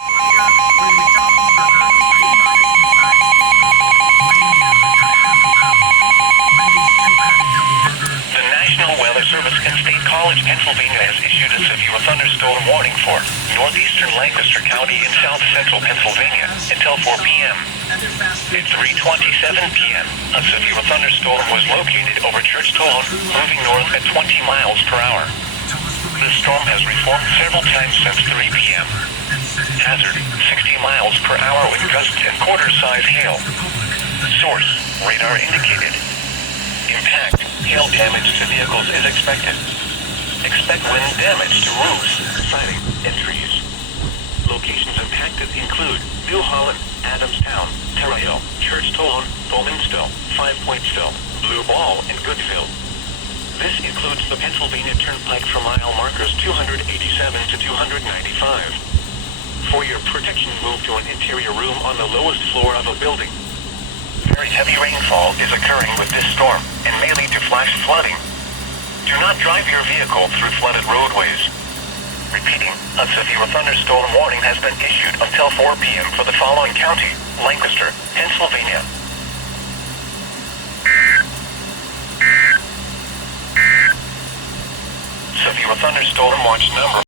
The National Weather Service in State College, Pennsylvania has issued a severe thunderstorm warning for northeastern Lancaster County in south central Pennsylvania until 4 p.m. At 3:27 p.m., a severe thunderstorm was located over Church-Town, moving north at 20 miles per hour. The storm has reformed several times since 3 p.m. Hazard, 60 miles per hour with gusts and quarter-size hail. Source, radar indicated. Impact, hail damage to vehicles is expected. Expect wind damage to roofs, siding, and trees. Locations impacted include New Holland, Adamstown, Terrell, Church-Town, Bowmansville, 5 Pointsville, Blue Ball, and Goodville. This includes the Pennsylvania Turnpike for mile markers 287 to 295. For your protection, move to an interior room on the lowest floor of a building. Very heavy rainfall is occurring with this storm and may lead to flash flooding. Do not drive your vehicle through flooded roadways. Repeating, a severe thunderstorm warning has been issued until 4 p.m. for the following county: Lancaster, Pennsylvania. Severe thunderstorm watch number